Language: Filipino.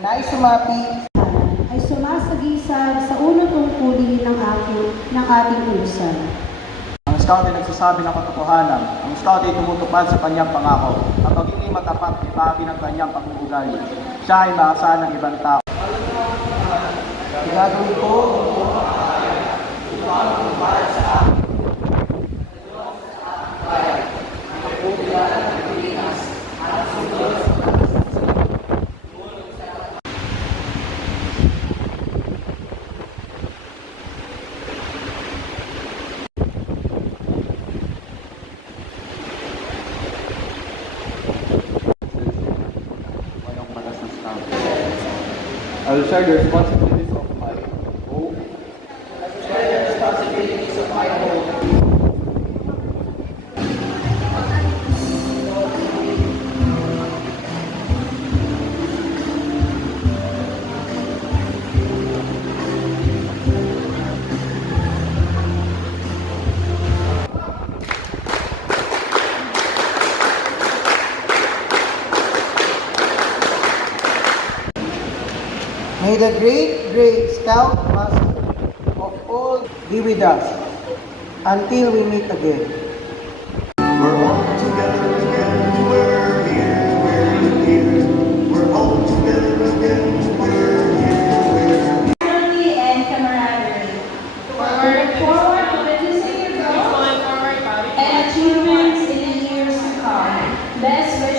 na nais sumapit ay sumasagisag sa ulo tungkulin ng ating usan. Ang scout ay nagsasabi ng katotohanan. Ang scout ay tumutupad sa kanyang pangako. Ang pagiging matapat ay bahagi ng kanyang pag-uugali. Siya ay maasahan ng ibang tao. gagawin ko I will share the responsibilities of my oath. May the great, great Scout Master of all be with us until we meet again. We're all together again, we're here. We're all together again, we're here. Family and camaraderie. Look forward to witnessing your growth and achievements in the years to come. Best